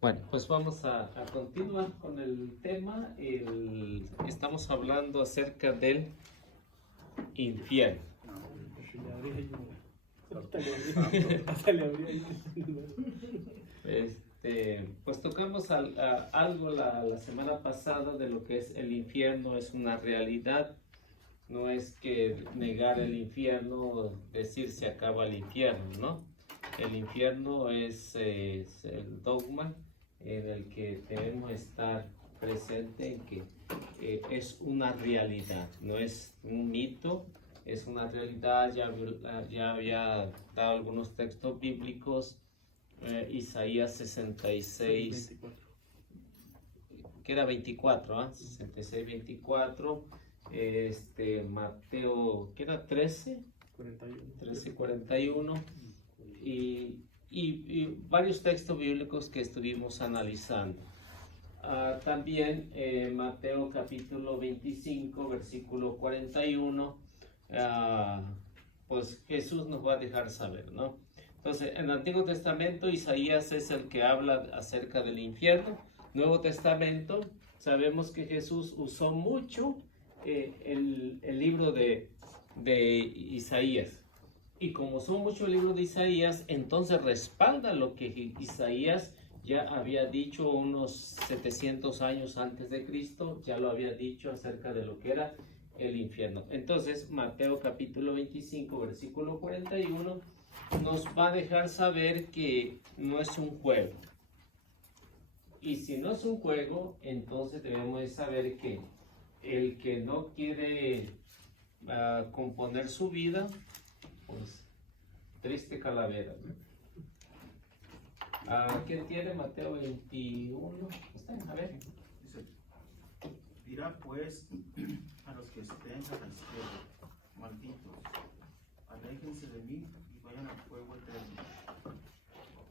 Bueno, pues vamos a continuar con el tema. Estamos hablando acerca del infierno. Pues tocamos algo la semana pasada de lo que es el infierno. Es una realidad. No es que negar el infierno, decir se acaba el infierno, ¿no? El infierno es el dogma en el que debemos estar presente, en que es una realidad, no es un mito, es una realidad. Ya había dado algunos textos bíblicos, Isaías 66, 24. que era 24, 66, 24, Mateo, que era 13, 41, y varios textos bíblicos que estuvimos analizando. También Mateo capítulo 25, versículo 41, pues Jesús nos va a dejar saber, ¿no? Entonces, en el Antiguo Testamento, Isaías es el que habla acerca del infierno. Nuevo Testamento, sabemos que Jesús usó mucho el libro de Isaías. Y como son muchos libros de Isaías, entonces respalda lo que Isaías ya había dicho unos 700 años antes de Cristo, ya lo había dicho acerca de lo que era el infierno. Entonces, Mateo capítulo 25, versículo 41, nos va a dejar saber que no es un juego. Y si no es un juego, entonces debemos de saber que el que no quiere componer su vida, pues triste calavera, ¿no? ¿Qué tiene Mateo 21? A ver. Dice, dirá pues a los que estén a la izquierda, malditos, aléjense de mí y vayan al fuego eterno,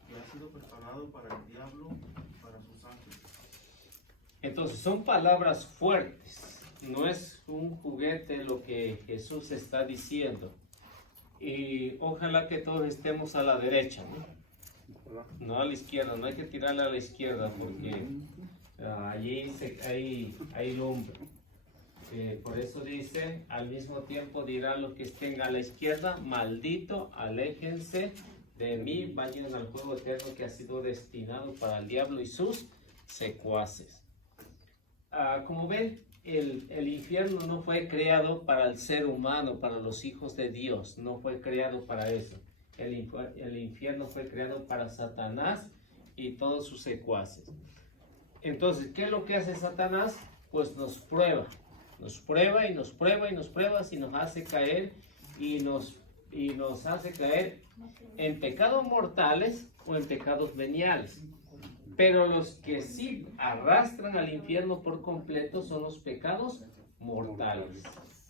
que ha sido preparado para el diablo y para sus ángeles. Entonces son palabras fuertes, no es un juguete lo que Jesús está diciendo. Y ojalá que todos estemos a la derecha, no a la izquierda. No hay que tirarle a la izquierda porque allí hay lumbre. Por eso dice, al mismo tiempo dirá los que estén a la izquierda, maldito, aléjense de mí, vayan al fuego eterno que ha sido destinado para el diablo y sus secuaces. Como ven, el infierno no fue creado para el ser humano, para los hijos de Dios, no fue creado para eso. El infierno fue creado para Satanás y todos sus secuaces. Entonces, ¿qué es lo que hace Satanás? Pues nos prueba y nos prueba y nos prueba, y nos hace caer y nos hace caer en pecados mortales o en pecados veniales. Pero los que sí arrastran al infierno por completo son los pecados mortales.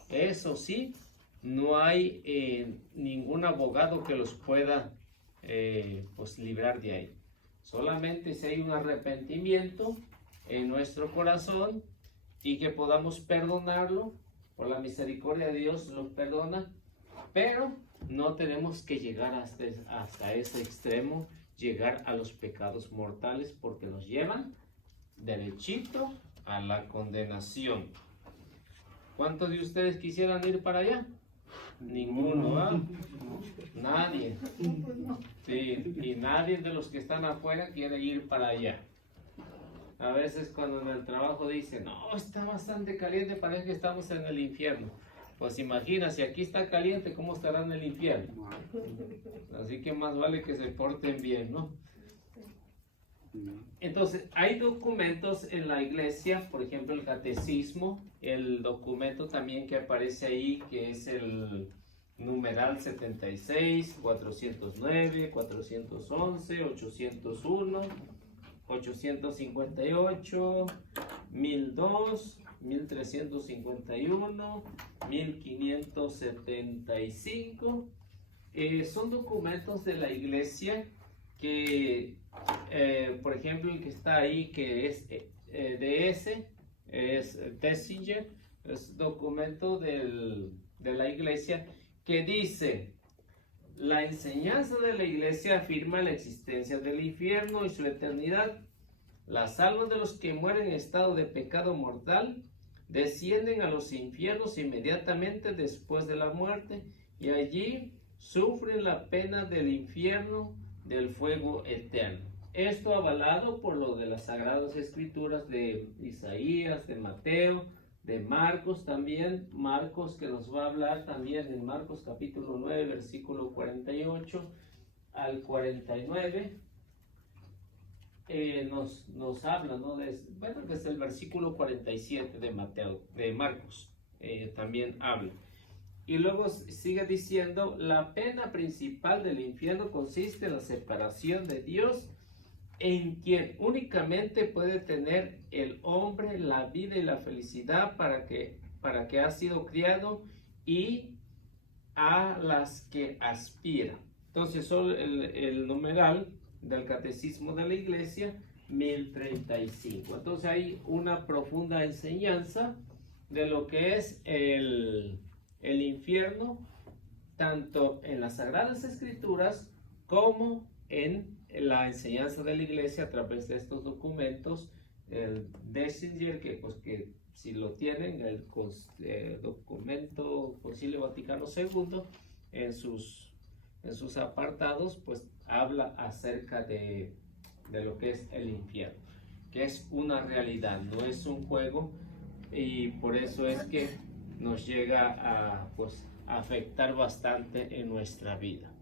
Eso sí, no hay ningún abogado que los pueda pues librar de ahí. Solamente si hay un arrepentimiento en nuestro corazón y que podamos perdonarlo, por la misericordia de Dios los perdona, pero no tenemos que llegar hasta ese extremo, llegar a los pecados mortales, porque nos llevan derechito a la condenación. ¿Cuántos de ustedes quisieran ir para allá? Ninguno, ¿ah? Nadie. Sí, y nadie de los que están afuera quiere ir para allá. A veces cuando en el trabajo dicen, no, está bastante caliente, parece que estamos en el infierno. Pues imagina, si aquí está caliente, ¿cómo estará en el infierno? Así que más vale que se porten bien, ¿no? Entonces, hay documentos en la iglesia, por ejemplo, el catecismo, el documento también que aparece ahí, que es el numeral 76, 409, 411, 801, 858, 1002, 1351, 1575. Son documentos de la iglesia que, por ejemplo, el que está ahí, que es DS, es Tessinger, es documento de la iglesia que dice: la enseñanza de la iglesia afirma la existencia del infierno y su eternidad, Las almas de los que mueren en estado de pecado mortal descienden a los infiernos inmediatamente después de la muerte y allí sufren la pena del infierno, del fuego eterno. Esto avalado por lo de las Sagradas Escrituras de Isaías, de Mateo, de Marcos también. Marcos, que nos va a hablar también en Marcos capítulo 9, versículo 48 al 49. Nos habla, ¿no? Desde el versículo 47 de Mateo, de Marcos, también habla. Y luego sigue diciendo, la pena principal del infierno consiste en la separación de Dios, en quien únicamente puede tener el hombre la vida y la felicidad para que ha sido criado y a las que aspira. Entonces, solo el numeral del Catecismo de la Iglesia, 1035. Entonces hay una profunda enseñanza de lo que es el infierno, tanto en las Sagradas Escrituras como en la enseñanza de la Iglesia a través de estos documentos. El Dessinger, que si lo tienen, el documento Concilio Vaticano II, en sus apartados, pues habla acerca de lo que es el infierno, que es una realidad, no es un juego, y por eso es que nos llega a afectar bastante en nuestra vida.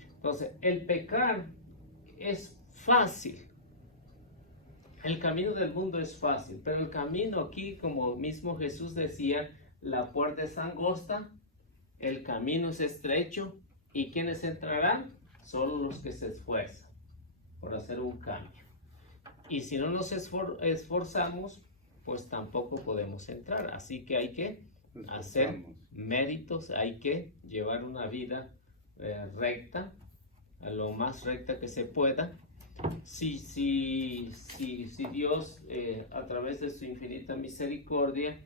Entonces, el pecar es fácil. El camino del mundo es fácil, pero el camino aquí, como mismo Jesús decía, la puerta es angosta, el camino es estrecho, ¿y quiénes entrarán? Solo los que se esfuerzan por hacer un cambio. Y si no nos esforzamos, pues tampoco podemos entrar. Así que hay que hacer méritos, hay que llevar una vida recta, lo más recta que se pueda. Si Dios, a través de su infinita misericordia,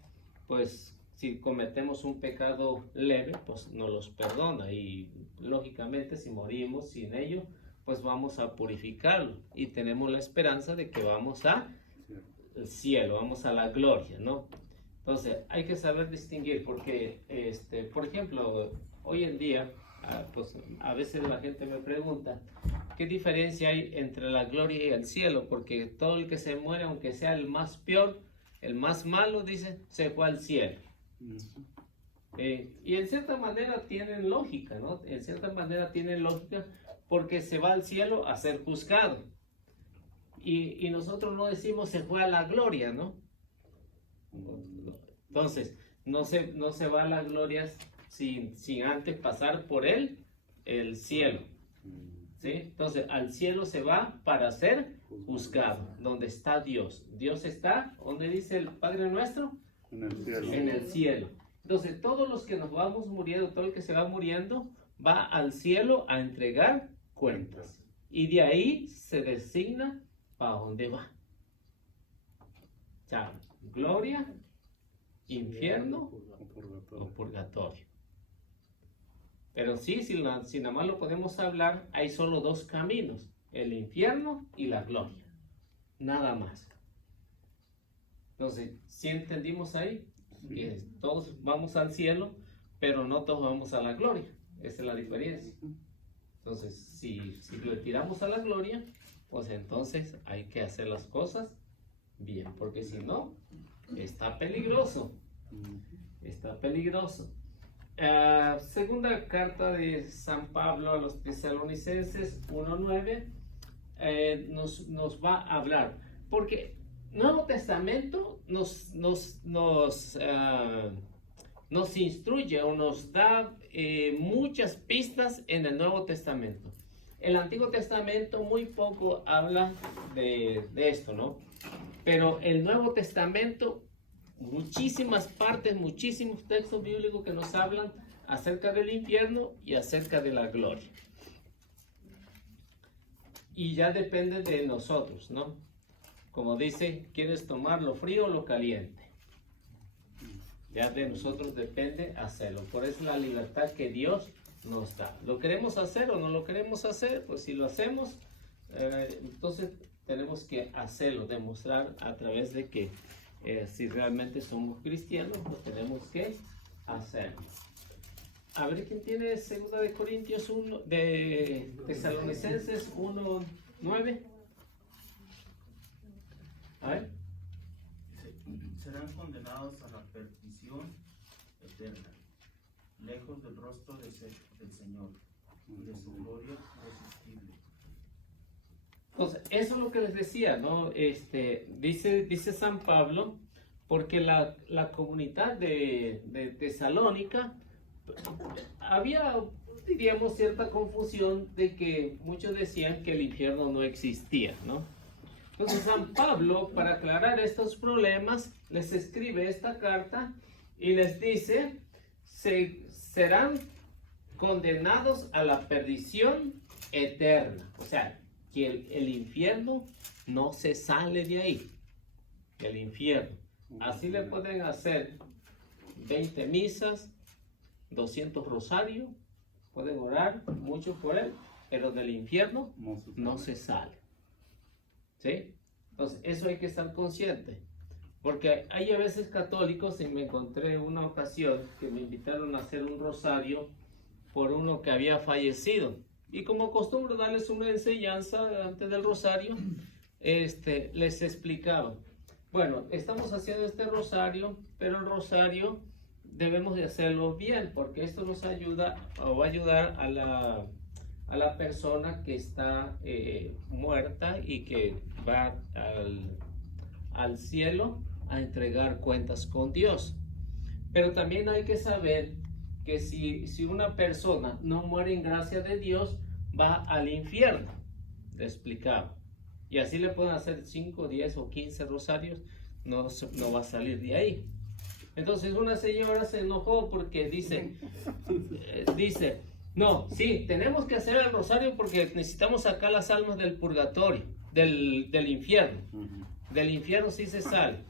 pues si cometemos un pecado leve, pues nos los perdona, y lógicamente si morimos sin ello, pues vamos a purificarlo y tenemos la esperanza de que vamos al cielo, vamos a la gloria, ¿no? Entonces hay que saber distinguir, porque por ejemplo, hoy en día, pues a veces la gente me pregunta ¿qué diferencia hay entre la gloria y el cielo? Porque todo el que se muere, aunque sea el más peor, el más malo, dice, se fue al cielo. Y en cierta manera tienen lógica, ¿no? En cierta manera tienen lógica, porque se va al cielo a ser juzgado. Y nosotros no decimos se fue a la gloria, ¿no? Entonces, no se va a la gloria sin antes pasar por el cielo. ¿Sí? Entonces, al cielo se va para ser juzgado, donde está Dios. Dios está, ¿dónde dice el Padre Nuestro? En el cielo. En el cielo. Entonces, todos los que nos vamos muriendo, todo el que se va muriendo, va al cielo a entregar cuentas. Y de ahí se designa para dónde va. O sea, gloria, infierno o purgatorio. Pero sí, si nada más lo podemos hablar, hay solo dos caminos, el infierno y la gloria, nada más. Entonces, ¿sí entendimos ahí? Que todos vamos al cielo, pero no todos vamos a la gloria, esa es la diferencia. Entonces, si le tiramos a la gloria, pues entonces hay que hacer las cosas bien, porque si no, está peligroso, está peligroso. Segunda carta de San Pablo a los Tesalonicenses 1:9 nos va a hablar, porque Nuevo Testamento nos instruye o nos da muchas pistas en el Nuevo Testamento. El Antiguo Testamento muy poco habla de esto, ¿no? Pero el Nuevo Testamento, muchísimas partes, muchísimos textos bíblicos que nos hablan acerca del infierno y acerca de la gloria. Y ya depende de nosotros, ¿no? Como dice, ¿quieres tomar lo frío o lo caliente? Ya de nosotros depende hacerlo. Por eso la libertad que Dios nos da. ¿Lo queremos hacer o no lo queremos hacer? Pues si lo hacemos, entonces tenemos tenemos que hacerlo, demostrar a través de que si realmente somos cristianos, pues tenemos que hacerlo. A ver, ¿quién tiene 2 de Corintios 1, de Tesalonicenses 1:9? A ver. Serán condenados a la perdición eterna, lejos del rostro del Señor y de su gloria irresistible. Entonces, eso es lo que les decía, ¿no? Dice San Pablo, porque la comunidad de Tesalónica había, diríamos, cierta confusión de que muchos decían que el infierno no existía, ¿no? Entonces San Pablo, para aclarar estos problemas, les escribe esta carta y les dice, serán condenados a la perdición eterna. O sea, que el infierno no se sale de ahí. El infierno. Así le pueden hacer 20 misas, 200 rosarios, pueden orar mucho por él, pero del infierno no se sale. ¿Sí? Entonces, eso hay que estar consciente. Porque hay a veces católicos, y me encontré una ocasión que me invitaron a hacer un rosario por uno que había fallecido. Y como costumbre darles una enseñanza antes del rosario, les explicaba. Bueno, estamos haciendo este rosario, pero el rosario debemos de hacerlo bien, porque esto nos ayuda o va a ayudar a la persona que está muerta y que va al cielo a entregar cuentas con Dios. Pero también hay que saber que si una persona no muere en gracia de Dios, va al infierno. Le explicaba. Y así le pueden hacer 5, 10 o 15 rosarios, no va a salir de ahí. Entonces una señora se enojó porque dice, no, sí, tenemos que hacer el rosario porque necesitamos sacar las almas del purgatorio, del infierno. Del infierno sí se sale.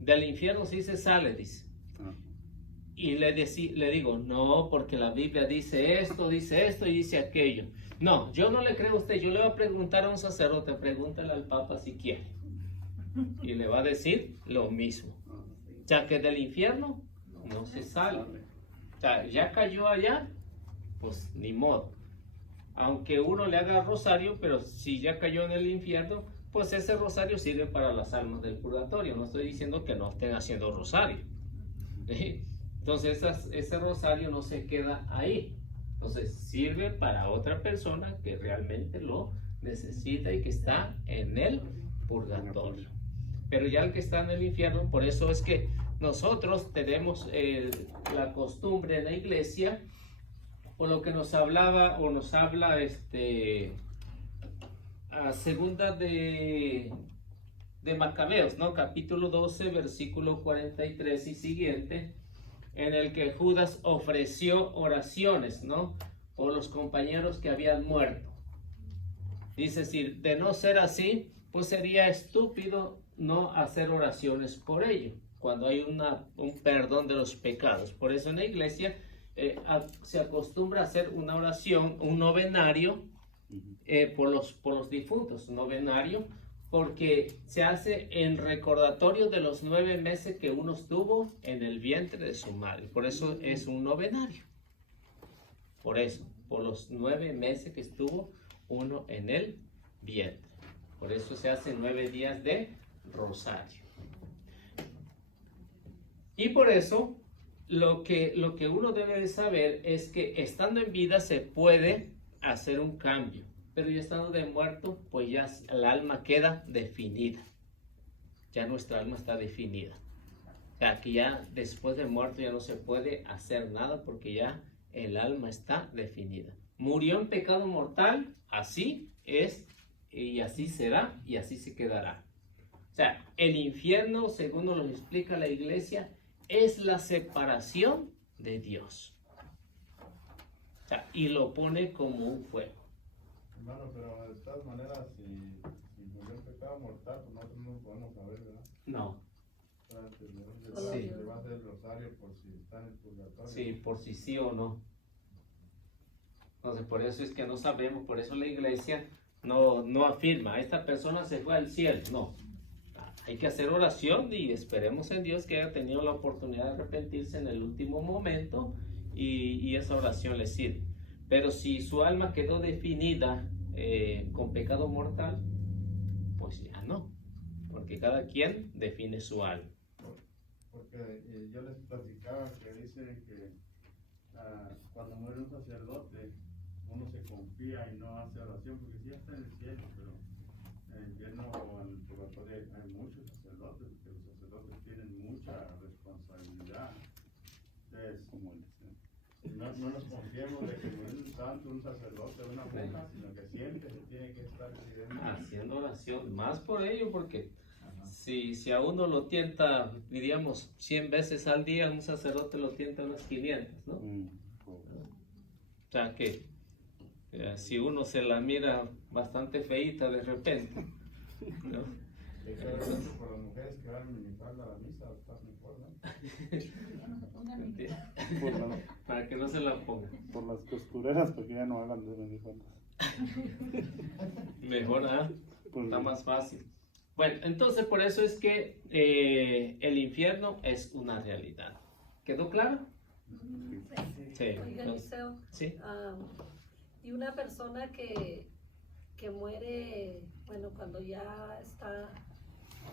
Del infierno sí se sale, dice. Y le digo, no, porque la Biblia dice esto y dice aquello. No, yo no le creo a usted, yo le voy a preguntar a un sacerdote, pregúntale al Papa si quiere. Y le va a decir lo mismo. O sea, que del infierno no se sale. O sea, ya cayó allá, pues ni modo. Aunque uno le haga rosario, pero si ya cayó en el infierno, pues ese rosario sirve para las almas del purgatorio. No estoy diciendo que no estén haciendo rosario. Entonces ese rosario no se queda ahí. Entonces sirve para otra persona que realmente lo necesita y que está en el purgatorio. Pero ya el que está en el infierno, por eso es que nosotros tenemos la costumbre en la iglesia, por lo que nos hablaba o nos habla a segunda de Macabeos, ¿no? Capítulo 12, versículo 43 y siguiente, en el que Judas ofreció oraciones, ¿no? Por los compañeros que habían muerto. Dice decir, de no ser así, pues sería estúpido no hacer oraciones por ello, cuando hay un perdón de los pecados. Por eso en la iglesia se acostumbra a hacer una oración, un novenario por los difuntos, un novenario, porque se hace en recordatorio de los 9 meses que uno estuvo en el vientre de su madre. Por eso es un novenario. Por eso, por los 9 meses que estuvo uno en el vientre. Por eso se hace 9 días de rosario. Y por eso, lo que uno debe de saber es que estando en vida se puede hacer un cambio. Pero ya estando de muerto, pues ya el alma queda definida. Ya nuestra alma está definida. O sea, que ya después de muerto ya no se puede hacer nada porque ya el alma está definida. Murió en pecado mortal, así es, y así será, y así se quedará. O sea, el infierno, según nos lo explica la iglesia, es la separación de Dios. O sea, y lo pone como un fuego. Hermano, pero de todas maneras, si murió en pecado mortal, pues nosotros no podemos saber, ¿verdad? No. Sí. Le va a hacer el rosario por si está en el purgatorio. Sí, por si sí o no. Entonces, por eso es que no sabemos, por eso la iglesia no afirma, esta persona se fue al cielo, no. Hay que hacer oración y esperemos en Dios que haya tenido la oportunidad de arrepentirse en el último momento y esa oración le sirve. Pero si su alma quedó definida con pecado mortal, pues ya no, porque cada quien define su alma. Porque yo les platicaba que dice que cuando muere un sacerdote, uno se confía y no hace oración, porque sí está en el cielo, pero en el infierno o en el purgatorio hay muchos sacerdotes, porque los sacerdotes tienen mucha responsabilidad. Entonces, no nos confiemos de que no es un santo, un sacerdote, una monja, sino que siempre se tiene que estar haciendo oración, más por ello, porque si a uno lo tienta, diríamos, 100 veces al día, un sacerdote lo tienta unas 500, ¿no? O sea que si uno se la mira bastante feíta de repente, ¿no? Por las mujeres que van a minifalda a la misa, está mejor, ¿no? Para que no se la ponga. Por las costureras, para que ya no hagan de minifaldas. Mejor, ¿ah? Pues Está sí. más fácil. Bueno, entonces por eso es que el infierno es una realidad. ¿Quedó claro? Sí. Oiga, Eliseo, Sí. y una persona que muere, bueno, cuando ya está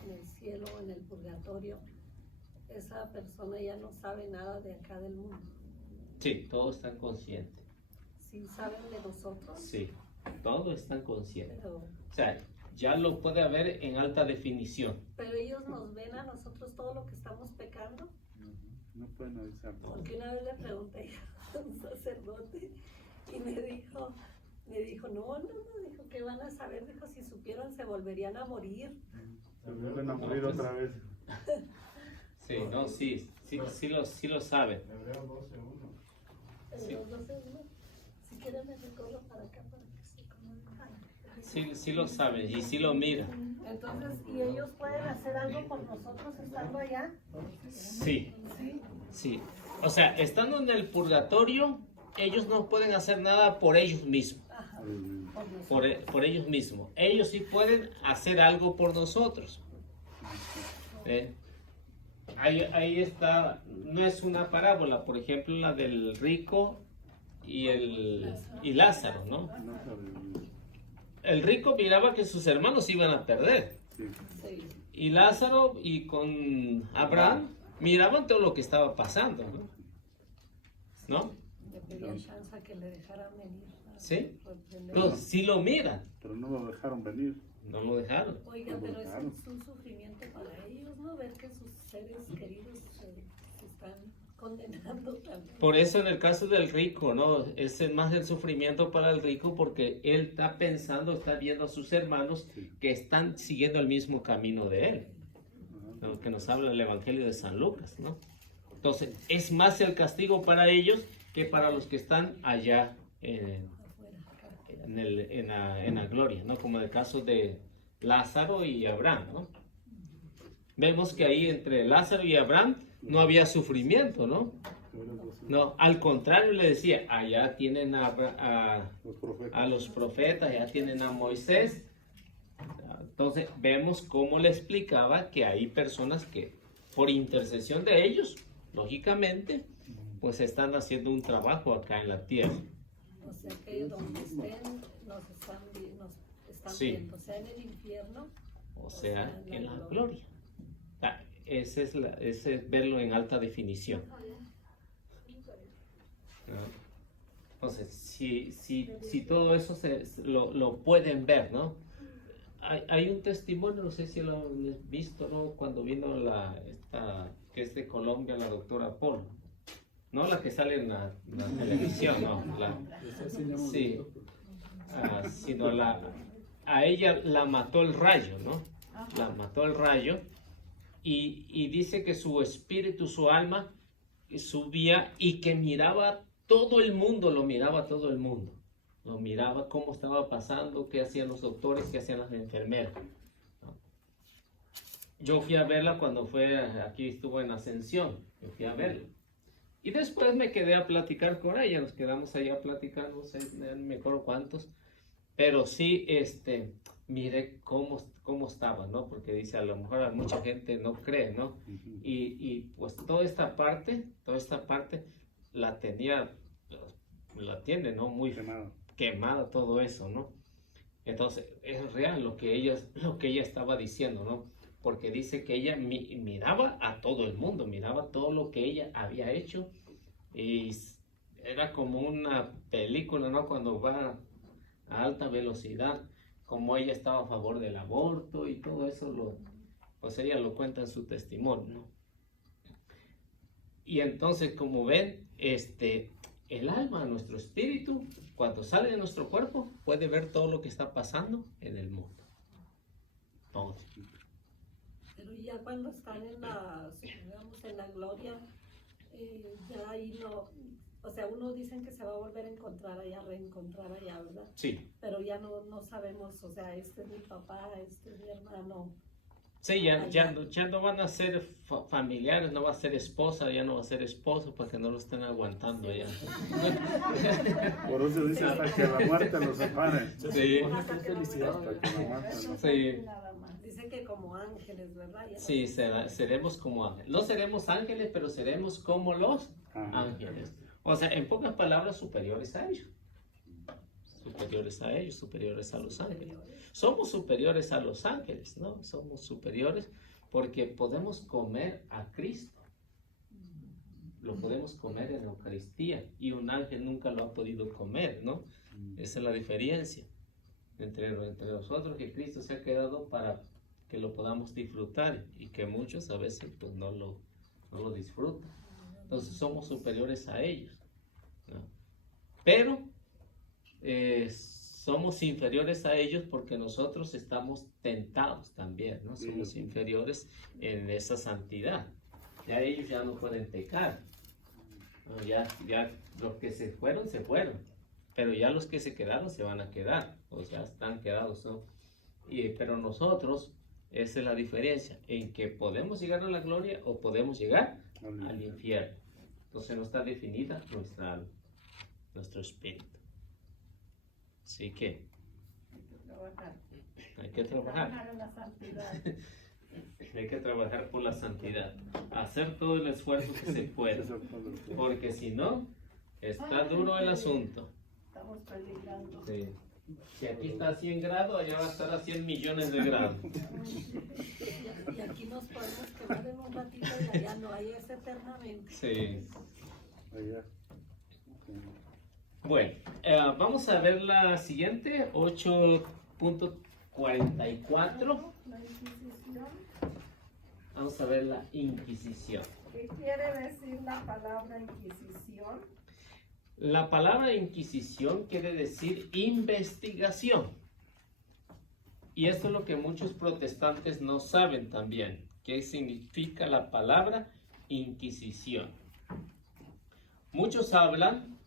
en el cielo, en el purgatorio, esa persona ya no sabe nada de acá del mundo. Sí, todos están conscientes. ¿Sí saben de nosotros? Sí, todos están conscientes. Pero, O sea, ya lo puede haber en alta definición. pero ellos nos ven a nosotros todo lo que estamos pecando. No pueden avisar. Porque una vez le pregunté a un sacerdote y me dijo, no, dijo, ¿qué van a saber? Dijo, si supieran se volverían a morir. Se vuelven a morir otra vez. Sí, no, sí lo saben. Hebreos 12:1. Sí. Pero no sé, si quieren me recorro para acá para que se conozcan. Sí lo saben y sí lo miran. Entonces, ¿y ellos pueden hacer algo por nosotros estando allá? Sí, Sí. sí. O sea, estando en el purgatorio, ellos no pueden hacer nada por ellos mismos. Ajá, por nosotros. Por ellos mismos. Ellos sí pueden hacer algo por nosotros. Ahí está, no es una parábola, por ejemplo, la del rico y Lázaro, ¿no? No saben. El rico miraba que sus hermanos iban a perder. Sí. Sí. Y Lázaro y con Abraham miraban todo lo que estaba pasando, ¿no? Le pedía chance a que le dejaran venir. Sí. Reprender. No, sí lo miran, Pero no lo dejaron venir. no lo dejaron. Oiga, pero es Claro. un sufrimiento para ellos, ¿no? Ver que sus seres queridos se están condenando también. Por eso en el caso del rico, ¿no? Es más el sufrimiento para el rico porque él está pensando, está viendo a sus hermanos que están siguiendo el mismo camino de él, lo que nos habla el Evangelio de San Lucas, ¿no? Entonces, es más el castigo para ellos que para los que están allá en la gloria, ¿no? Como en el caso de Lázaro y Abraham, ¿no? Vemos que ahí entre Lázaro y Abraham no había sufrimiento, ¿no? No, al contrario le decía, allá tienen a los profetas, ya tienen a Moisés. Entonces vemos cómo le explicaba que hay personas que por intercesión de ellos, lógicamente, pues están haciendo un trabajo acá en la tierra. O sea que donde estén, nos están Sí. viendo, sea en el infierno, O sea, en la gloria. Ese es verlo en alta definición. ¿No? Entonces, si todo eso lo pueden ver, ¿no? Hay un testimonio, no sé si lo han visto, ¿no? Cuando vino esta que es de Colombia, la doctora Polo. No la que sale en la televisión, no. Sí. Sino a ella la mató el rayo, ¿no? La mató el rayo. Y dice que su espíritu, su alma, subía y que miraba todo el mundo, lo miraba todo el mundo. Lo miraba cómo estaba pasando, qué hacían los doctores, qué hacían las enfermeras. ¿No? Yo fui a verla cuando aquí estuvo en Ascensión, yo fui a verla. Y después me quedé a platicar con ella, nos quedamos ahí a platicar, no sé, no me acuerdo cuántos. pero sí, mire cómo estaba, ¿no? Porque dice, a lo mejor a mucha gente no cree, ¿no? Y pues toda esta parte la tiene, ¿no? Muy quemada todo eso, ¿no? Entonces, es real lo que ella estaba diciendo, ¿no? Porque dice que ella miraba a todo el mundo, miraba todo lo que ella había hecho, y era como una película, ¿no? Cuando va a alta velocidad, como ella estaba a favor del aborto y todo eso, pues ella lo cuenta en su testimonio, ¿no? Y entonces, como ven, el alma, nuestro espíritu, cuando sale de nuestro cuerpo, puede ver todo lo que está pasando en el mundo. Todo. Pero ya cuando están digamos, en la gloria, ya ahí no, o sea, uno dicen que se va a volver a encontrar allá, reencontrar allá, ¿verdad? Sí. Pero ya no sabemos, o sea, este es mi papá, este es mi hermano. Sí, ya no van a ser familiares, no va a ser esposa, ya no va a ser esposo, para que no lo estén aguantando ya. Por eso dice hasta que la muerte los separe. Sí. Hasta que Hasta que la muerte los Sí. nada más. Dicen que como ángeles, ¿verdad? Ya Sí, seremos como ángeles. No seremos ángeles, pero seremos como los Ajá. ángeles. O sea, en pocas palabras, superiores a ellos. Superiores a ellos, superiores a los ángeles. Somos superiores a los ángeles, ¿no? Somos superiores porque podemos comer a Cristo. Lo podemos comer en la Eucaristía y un ángel nunca lo ha podido comer, ¿no? Esa es la diferencia entre nosotros, que Cristo se ha quedado para que lo podamos disfrutar y que muchos a veces pues no lo disfrutan. Entonces somos superiores a ellos, ¿no? Pero somos inferiores a ellos porque nosotros estamos tentados también, ¿no? Somos inferiores en esa santidad. Ya ellos ya no pueden pecar, ¿no? Ya los que se fueron, pero ya los que se quedaron se van a quedar, o sea, están quedados, ¿no? Pero nosotros, esa es la diferencia, en que podemos llegar a la gloria o podemos llegar al infierno. Entonces no está definida nuestra alma, nuestro espíritu. Así que hay que trabajar. en la santidad. Hay que trabajar por la santidad. Hacer todo el esfuerzo que se pueda. Porque si no, está duro el asunto. Estamos peligrando. Sí. Si aquí está a 100 grados, allá va a estar a 100 millones de grados. Y aquí nos podemos quedar en un ratito y allá no, ahí es eternamente. Sí. Allá. Bueno, vamos a ver la siguiente, 8.44. La Inquisición. Vamos a ver la Inquisición. ¿Qué quiere decir la palabra Inquisición? La palabra Inquisición quiere decir investigación. Y esto es lo que muchos protestantes no saben también. ¿Qué significa la palabra Inquisición? Muchos hablan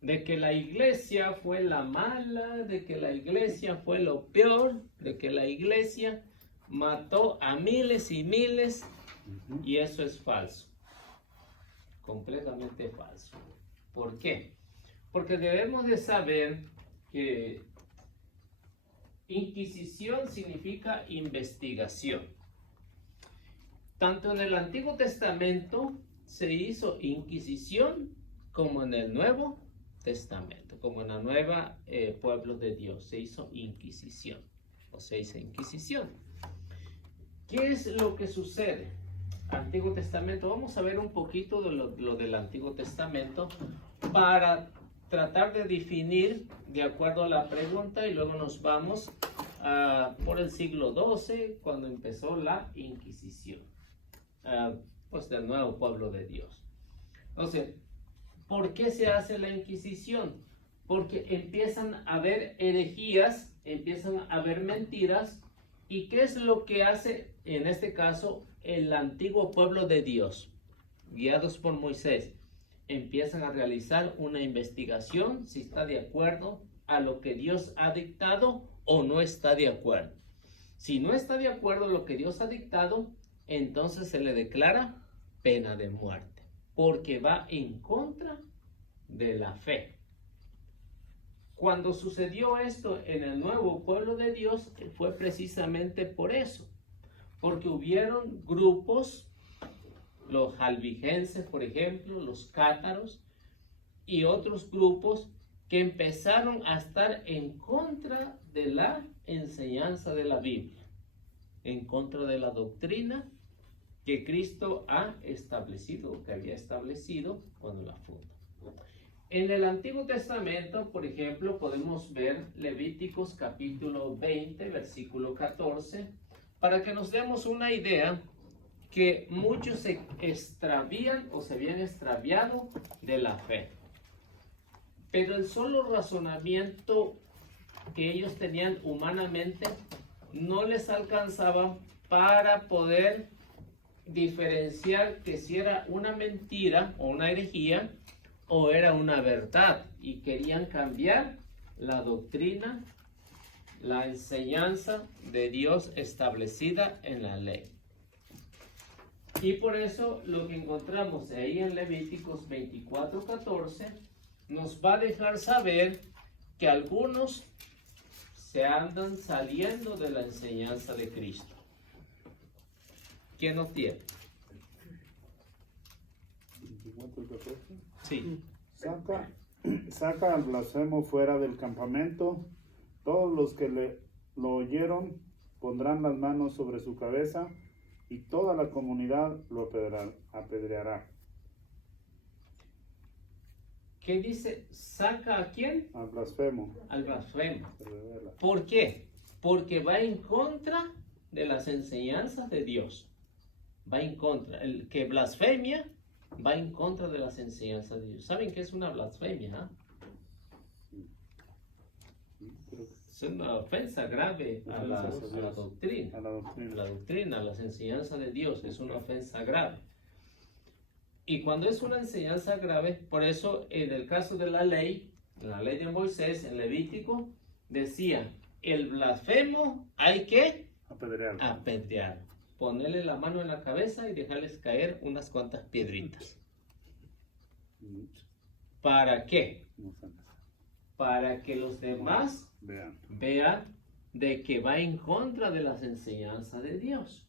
de que la iglesia fue la mala, de que la iglesia fue lo peor, de que la iglesia mató a miles y miles, y eso es falso, completamente falso. ¿Por qué? Porque debemos de saber que Inquisición significa investigación. Tanto en el Antiguo Testamento se hizo Inquisición como en el Nuevo Testamento, como en la nueva pueblo de Dios, se hizo Inquisición, o se hizo Inquisición. ¿Qué es lo que sucede? Antiguo Testamento, vamos a ver un poquito de lo del Antiguo Testamento para tratar de definir de acuerdo a la pregunta, y luego nos vamos por el siglo XII, cuando empezó la Inquisición, pues del nuevo pueblo de Dios. Entonces, ¿por qué se hace la Inquisición? Porque empiezan a haber herejías, empiezan a haber mentiras. ¿Y qué es lo que hace, en este caso, el antiguo pueblo de Dios? Guiados por Moisés, empiezan a realizar una investigación si está de acuerdo a lo que Dios ha dictado o no está de acuerdo. Si no está de acuerdo a lo que Dios ha dictado, entonces se le declara pena de muerte, porque va en contra de la fe. Cuando sucedió esto en el nuevo pueblo de Dios, fue precisamente por eso, porque hubieron grupos, los albigenses, por ejemplo, los cátaros y otros grupos que empezaron a estar en contra de la enseñanza de la Biblia, en contra de la doctrina que Cristo ha establecido, que había establecido cuando la funda. En el Antiguo Testamento, por ejemplo, podemos ver Levíticos capítulo 20, versículo 14, para que nos demos una idea que muchos se extravían o se habían extraviado de la fe. Pero el solo razonamiento que ellos tenían humanamente no les alcanzaba para poder diferenciar que si era una mentira o una herejía o era una verdad, y querían cambiar la doctrina, la enseñanza de Dios establecida en la ley. Y por eso lo que encontramos ahí en Levíticos 24:14 nos va a dejar saber que algunos se andan saliendo de la enseñanza de Cristo. ¿Quién nos tiene? 24:14. Sí. Saca al blasfemo fuera del campamento. Todos los que lo oyeron pondrán las manos sobre su cabeza y toda la comunidad lo apedreará. ¿Qué dice? ¿Saca a quién? Al blasfemo. Al blasfemo. Se revela. ¿Por qué? Porque va en contra de las enseñanzas de Dios. Va en contra. El que blasfemia va en contra de las enseñanzas de Dios. ¿Saben qué es una blasfemia? ¿Ah? Es una ofensa grave a la doctrina. A la doctrina. La doctrina, a las enseñanzas de Dios. Es una ofensa grave. Y cuando es una enseñanza grave, por eso en el caso de la ley de Moisés, en Levítico, decía, el blasfemo hay que Apedrearlo. apedrear. Ponerle la mano en la cabeza y dejarles caer unas cuantas piedritas. ¿Para qué? Para que los demás vean de que va en contra de las enseñanzas de Dios.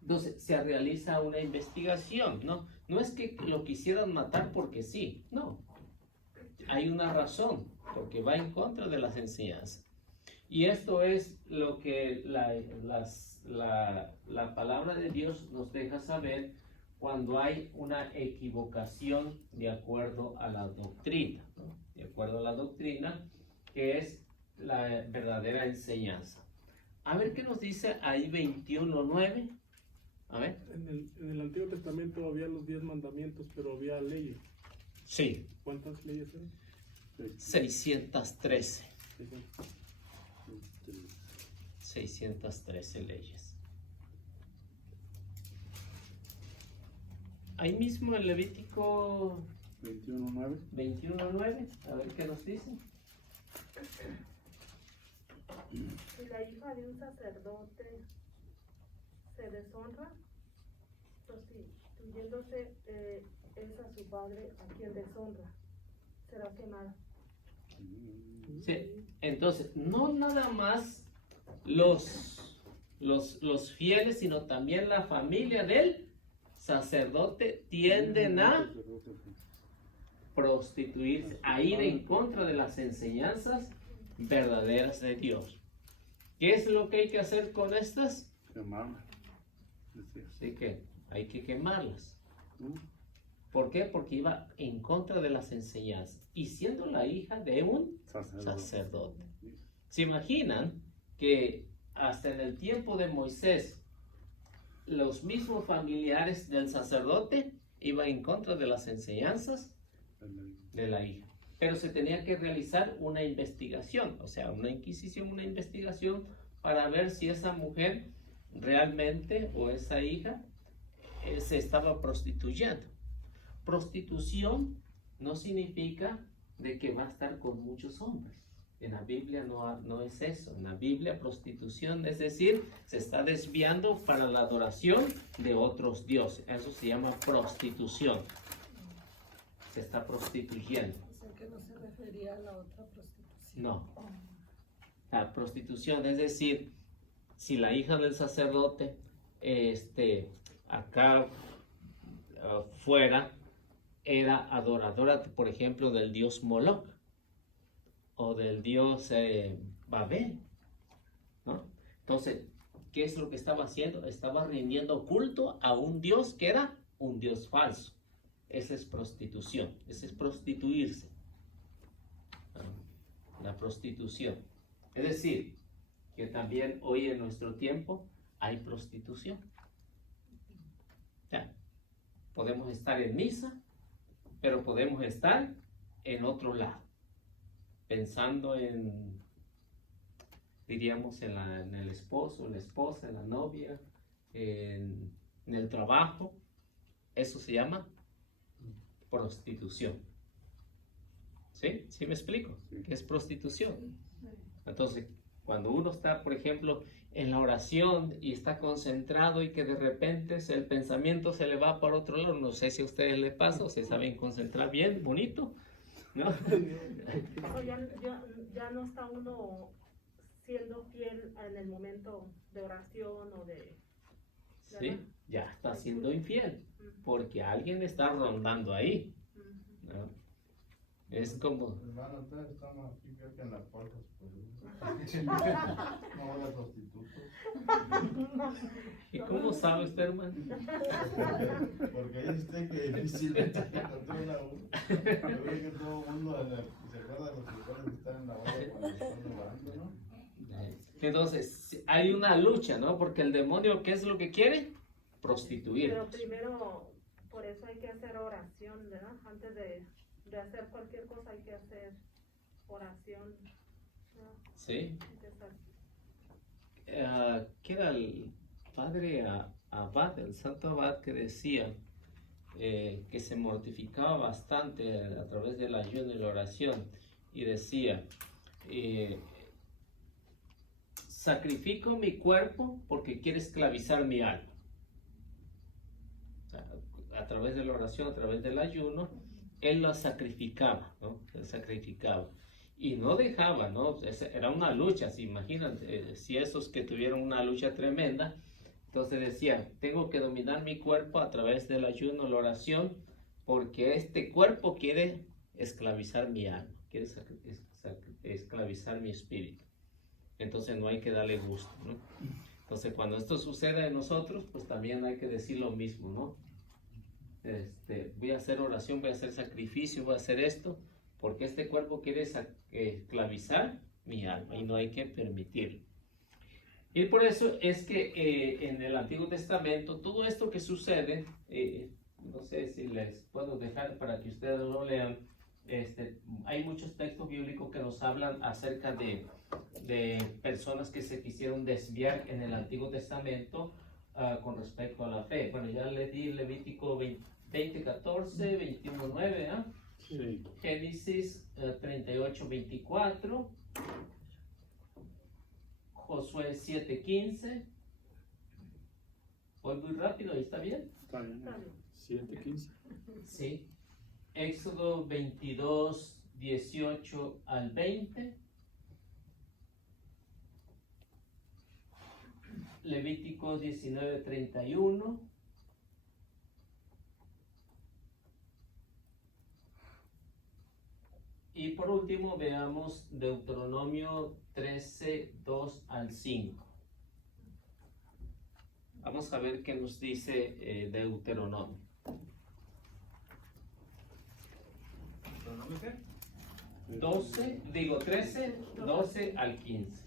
Entonces se realiza una investigación, ¿no? No es que lo quisieran matar porque sí, no. Hay una razón, porque va en contra de las enseñanzas. Y esto es lo que la palabra de Dios nos deja saber cuando hay una equivocación de acuerdo a la doctrina, ¿no? De acuerdo a la doctrina, que es la verdadera enseñanza. A ver qué nos dice ahí 21:9. A ver. En el Antiguo Testamento había los 10 mandamientos, pero había leyes. Sí. ¿Cuántas leyes eran? 613. 613 leyes. Ahí mismo en Levítico 21:9, a ver qué nos dice. Si la hija de un sacerdote se deshonra, prostituyéndose es a su padre a quien deshonra, será quemada. Sí. Entonces, no nada más los fieles, sino también la familia del sacerdote tienden a prostituirse, a ir en contra de las enseñanzas verdaderas de Dios. ¿Qué es lo que hay que hacer con estas? Quemarlas. Así que hay que quemarlas. ¿Por qué? Porque iba en contra de las enseñanzas y siendo la hija de un sacerdote. ¿Se imaginan que hasta en el tiempo de Moisés los mismos familiares del sacerdote iban en contra de las enseñanzas de la hija? Pero se tenía que realizar una investigación, o sea, una inquisición, una investigación para ver si esa mujer realmente o esa hija se estaba prostituyendo. Prostitución no significa de que va a estar con muchos hombres. En la Biblia no es eso. En la Biblia prostitución es decir, se está desviando para la adoración de otros dioses. Eso se llama prostitución. Se está prostituyendo. O sea que no se refería a la otra prostitución. No. La prostitución, es decir, si la hija del sacerdote, acá fuera, era adoradora, por ejemplo, del dios Moloch o del dios Babel, ¿no? Entonces, ¿qué es lo que estaba haciendo? Estaba rindiendo culto a un dios que era un dios falso. Esa es prostitución, esa es prostituirse. La prostitución. Es decir, que también hoy en nuestro tiempo hay prostitución. O sea, podemos estar en misa, pero podemos estar en otro lado, pensando en, diríamos, en el esposo, la esposa, en la novia, en el trabajo. Eso se llama prostitución. ¿Sí? ¿Sí me explico? ¿Qué es prostitución? Entonces, cuando uno está, por ejemplo, en la oración y está concentrado y que de repente el pensamiento se le va para otro lado, no sé si a ustedes les pasa o se saben concentrar bien, bonito, ¿no? O ya no está uno siendo fiel en el momento de oración o de... Sí, ya está siendo infiel, porque alguien está rondando ahí, ¿no? Es como... Hermano, ustedes estamos aquí creo que en las puertas, pues. No las prostitutas. ¿Y cómo sabe usted, hermano? Porque dice usted que difícilmente encontró una uno. Yo creo que todo el mundo se acuerda de los frijoles que están en la olla cuando están orando, ¿no? Entonces, hay una lucha, ¿no? Porque el demonio, ¿qué es lo que quiere? Prostituir. Pero primero, por eso hay que hacer oración, ¿verdad? Antes de hacer cualquier cosa hay que hacer oración, ¿no? Sí. ¿Qué era el padre Abad, el santo Abad, que decía que se mortificaba bastante a través del ayuno y la oración? Y decía, sacrifico mi cuerpo porque quiere esclavizar mi alma. O sea, a través de la oración, a través del ayuno, él la sacrificaba, ¿no? Él sacrificaba. Y no dejaba, ¿no? Era una lucha, ¿se imaginan? Si esos que tuvieron una lucha tremenda, entonces decía, tengo que dominar mi cuerpo a través del ayuno, la oración, porque este cuerpo quiere esclavizar mi alma, quiere esclavizar mi espíritu. Entonces no hay que darle gusto, ¿no? Entonces cuando esto sucede en nosotros, pues también hay que decir lo mismo, ¿no? Voy a hacer oración, voy a hacer sacrificio, voy a hacer esto, porque este cuerpo quiere esclavizar mi alma y no hay que permitirlo. Y por eso es que en el Antiguo Testamento, todo esto que sucede, no sé si les puedo dejar para que ustedes lo lean, hay muchos textos bíblicos que nos hablan acerca de personas que se quisieron desviar en el Antiguo Testamento con respecto a la fe. Bueno, ya les di Levítico 20:14, 21:9, ¿ah? Sí. Génesis 38:24, Josué 7:15. Voy muy rápido, ¿ahí está bien? Está bien. 7:15. Sí. Éxodo 22:18 al 20. Levítico 19:31. Y por último veamos Deuteronomio 13:2 al 5. Vamos a ver qué nos dice Deuteronomio. ¿Deuteronomio qué? 13, 12 al 15.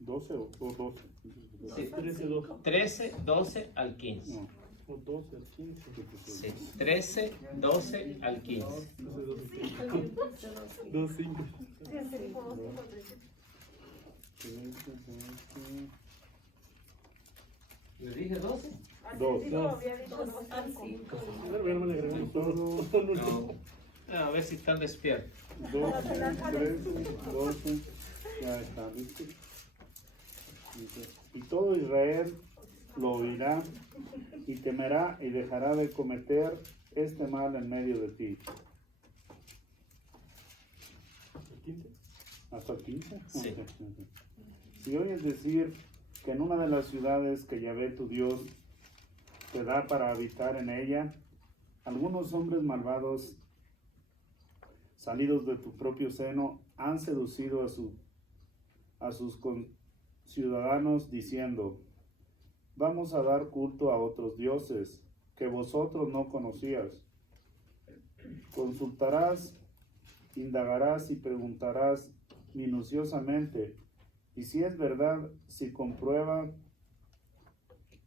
12 o 12. Sí, 13, 12. 13, 12 al 15. No. O 12 al 15. Sí, 13, 12 al 15. 2, 5. ¿Le dije 12? Dos. Había dicho 2 al 5. Bueno, le agregamos todo. No. A ver si están despiertos. 12, 13, 12. Ya está, ¿viste? Y todo Israel lo oirá y temerá y dejará de cometer este mal en medio de ti. ¿El 15? ¿Hasta el 15? Sí. Ok. Si oyes decir que en una de las ciudades que Yahvé tu Dios te da para habitar en ella, algunos hombres malvados salidos de tu propio seno han seducido a sus ciudadanos diciendo, vamos a dar culto a otros dioses que vosotros no conocías. Consultarás, indagarás y preguntarás minuciosamente, y si es verdad, si comprueba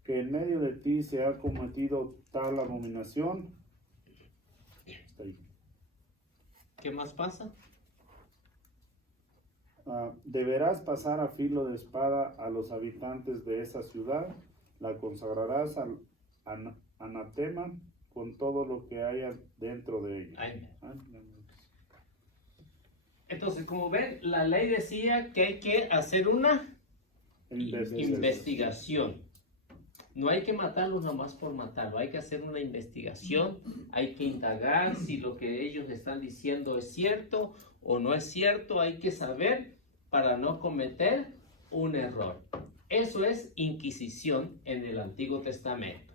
que en medio de ti se ha cometido tal abominación. Hasta ahí. ¿Qué más pasa? Deberás pasar a filo de espada a los habitantes de esa ciudad, la consagrarás al anatema con todo lo que haya dentro de ella. Ay. Entonces, como ven, la ley decía que hay que hacer una investigación. No hay que matarlos nomás por matarlo, hay que hacer una investigación, hay que indagar si lo que ellos están diciendo es cierto o no es cierto, hay que saber para no cometer un error. Eso es inquisición en el Antiguo Testamento.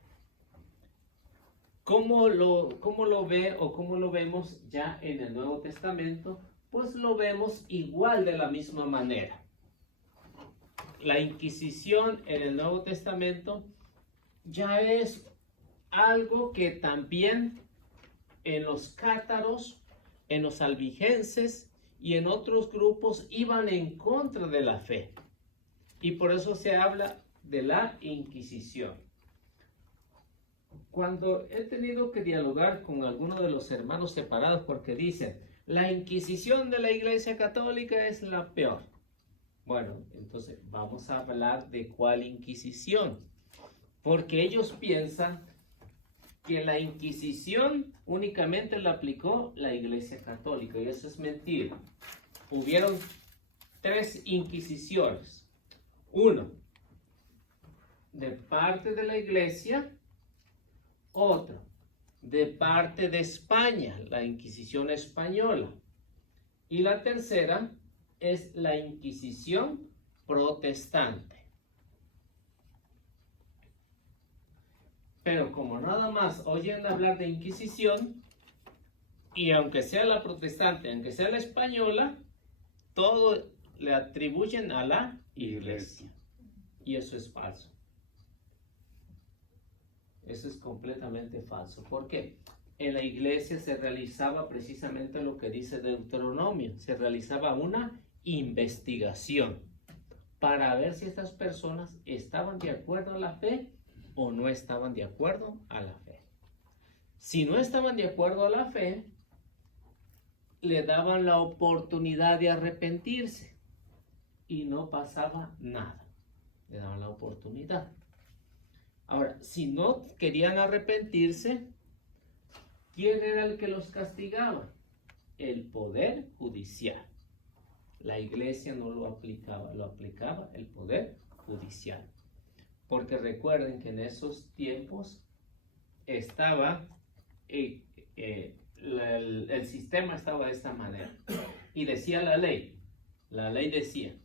¿Cómo lo ve o cómo lo vemos ya en el Nuevo Testamento? Pues lo vemos igual de la misma manera. La Inquisición en el Nuevo Testamento ya es algo que también en los cátaros, en los albigenses y en otros grupos iban en contra de la fe. Y por eso se habla de la Inquisición. Cuando he tenido que dialogar con algunos de los hermanos separados porque dicen, la Inquisición de la Iglesia Católica es la peor. Bueno, entonces vamos a hablar de cuál Inquisición. Porque ellos piensan que la Inquisición únicamente la aplicó la Iglesia Católica, y eso es mentira. Hubieron 3 inquisiciones. Uno, de parte de la Iglesia. Otro, de parte de España, la Inquisición española. Y la tercera es la Inquisición protestante. Pero como nada más oyen hablar de Inquisición, y aunque sea la protestante, aunque sea la española, todo le atribuyen a la Iglesia. Y eso es falso. Eso es completamente falso. ¿Por qué? En la Iglesia se realizaba precisamente lo que dice Deuteronomio. Se realizaba una investigación para ver si estas personas estaban de acuerdo a la fe o no estaban de acuerdo a la fe. Si no estaban de acuerdo a la fe, le daban la oportunidad de arrepentirse y no pasaba nada. Le daban la oportunidad. Ahora, si no querían arrepentirse, ¿quién era el que los castigaba? El poder judicial. La Iglesia no lo aplicaba el poder judicial. Porque recuerden que en esos tiempos estaba, el sistema estaba de esta manera. Y decía la ley decía,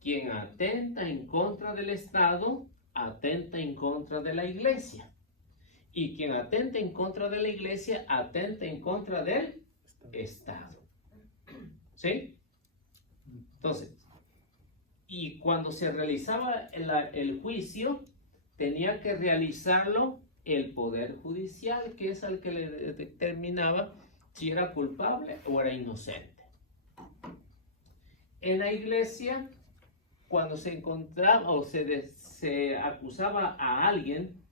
quien atenta en contra del Estado, atenta en contra de la Iglesia. Y quien atenta en contra de la Iglesia, atenta en contra del Estado. ¿Sí? Entonces, y cuando se realizaba el juicio, tenía que realizarlo el Poder Judicial, que es el que le determinaba si era culpable o era inocente. En la Iglesia, cuando se encontraba o se acusaba a alguien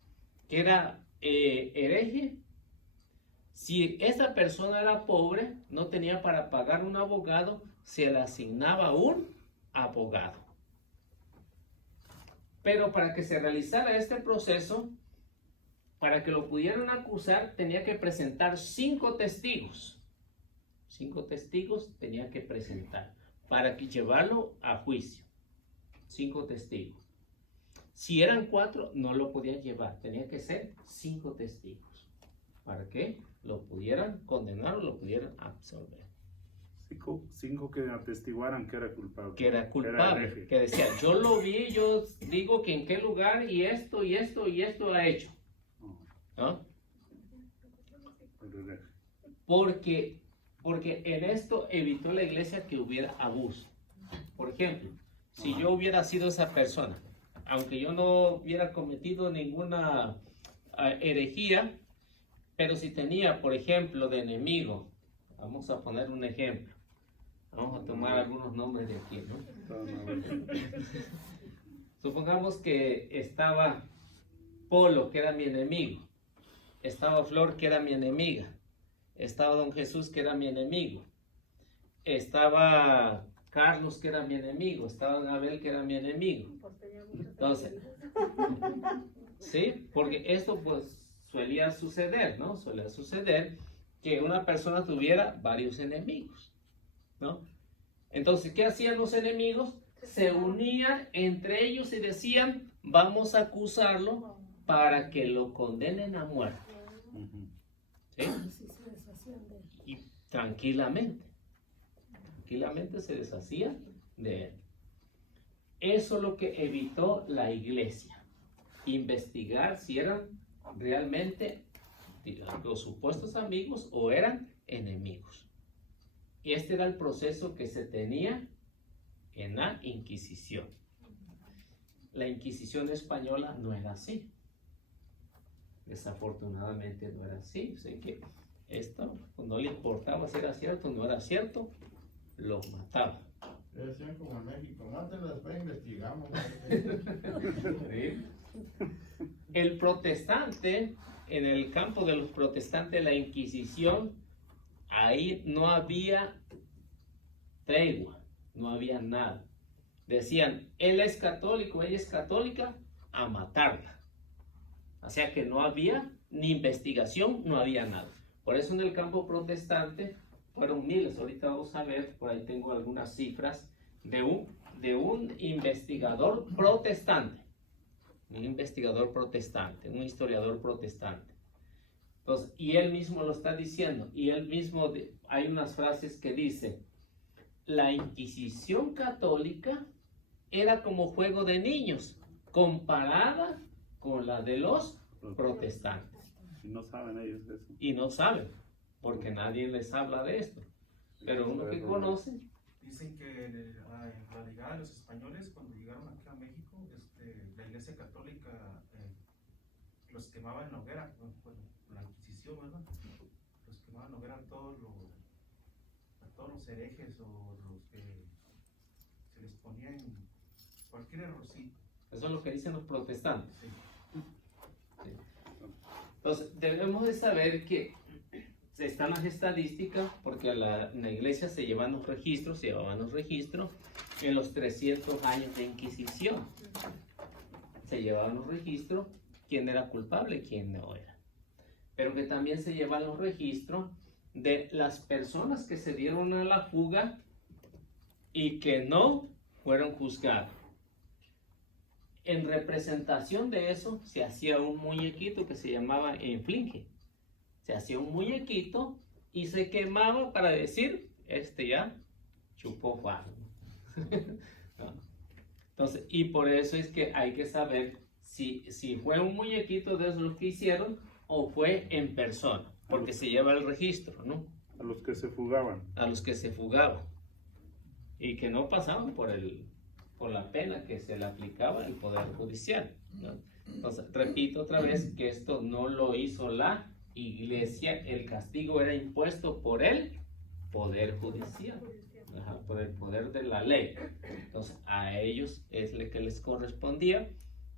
que era hereje, si esa persona era pobre, no tenía para pagar un abogado, se le asignaba un abogado. Pero para que se realizara este proceso, para que lo pudieran acusar, tenía que presentar 5 testigos. 5 testigos tenía que presentar para que llevarlo a juicio. 5 testigos. Si eran 4, no lo podían llevar. Tenía que ser 5 testigos para que lo pudieran condenar o lo pudieran absolver. cinco que atestiguaran que era culpable. Que era culpable, hereje. que decía, yo lo vi, yo digo que en qué lugar y esto y esto y esto ha hecho. ¿No? Era hereje. Porque en esto evitó la iglesia que hubiera abuso. Por ejemplo, si yo hubiera sido esa persona, aunque yo no hubiera cometido ninguna herejía, pero si tenía, por ejemplo, de enemigo, vamos a poner un ejemplo, vamos a tomar algunos nombres de aquí, ¿no? Supongamos que estaba Polo, que era mi enemigo, estaba Flor, que era mi enemiga, estaba Don Jesús, que era mi enemigo, estaba Carlos, que era mi enemigo, estaba Don Abel, que era mi enemigo. Entonces, sí, porque esto pues solía suceder, ¿no? Solía suceder que una persona tuviera varios enemigos, ¿no? Entonces, ¿qué hacían los enemigos? Se unían entre ellos y decían, vamos a acusarlo para que lo condenen a muerte. ¿Sí? Así se deshacían de él. Y tranquilamente se deshacían de él. Eso es lo que evitó la iglesia, investigar si eran realmente los supuestos amigos o eran enemigos. Y este era el proceso que se tenía en la Inquisición. La Inquisición española no era así. Desafortunadamente no era así. O sea que esto no le importaba si era cierto o no era cierto, los mataba. Decían como en México, mátenlo, después investigamos. ¿Sí? El protestante, en el campo de los protestantes, la Inquisición, ahí no había tregua, no había nada. Decían, él es católico, ella es católica, a matarla. O sea que no había ni investigación, no había nada. Por eso en el campo protestante fueron miles. Ahorita vamos a ver, por ahí tengo algunas cifras de un investigador protestante. Un investigador protestante, un historiador protestante. Entonces, y él mismo lo está diciendo, y él mismo, hay unas frases que dice, la Inquisición católica era como juego de niños, comparada con la de los protestantes. Y no saben ellos eso. Y no saben, porque nadie les habla de esto. Pero uno que conoce, Dicen que en la llegada de los españoles, cuando llegaron aquí a México, la iglesia católica los quemaba en la hoguera, la Inquisición, ¿verdad? Los quemaban en la hoguera a todos los herejes o los que se les ponían cualquier errorcito. eso es lo que dicen los protestantes. Sí. Entonces, debemos de saber que están las estadísticas, porque en la iglesia se llevaban los registros, en los 300 años de Inquisición. Se llevaban los registros, quién era culpable y quién no era. Pero que también se llevan los registros de las personas que se dieron a la fuga y que no fueron juzgados. En representación de eso se hacía un muñequito que se llamaba enflinge. Se hacía un muñequito y se quemaba para decir, ya chupó Juan. ¿No? Entonces, y por eso es que hay que saber si fue un muñequito de los que hicieron o fue en persona, porque se lleva el registro, ¿no? A los que se fugaban. A los que se fugaban y que no pasaban por la pena que se le aplicaba el Poder Judicial, ¿no? Entonces, repito otra vez que esto no lo hizo la iglesia, el castigo era impuesto por el Poder Judicial, por el poder de la ley. Entonces, a ellos es lo que les correspondía,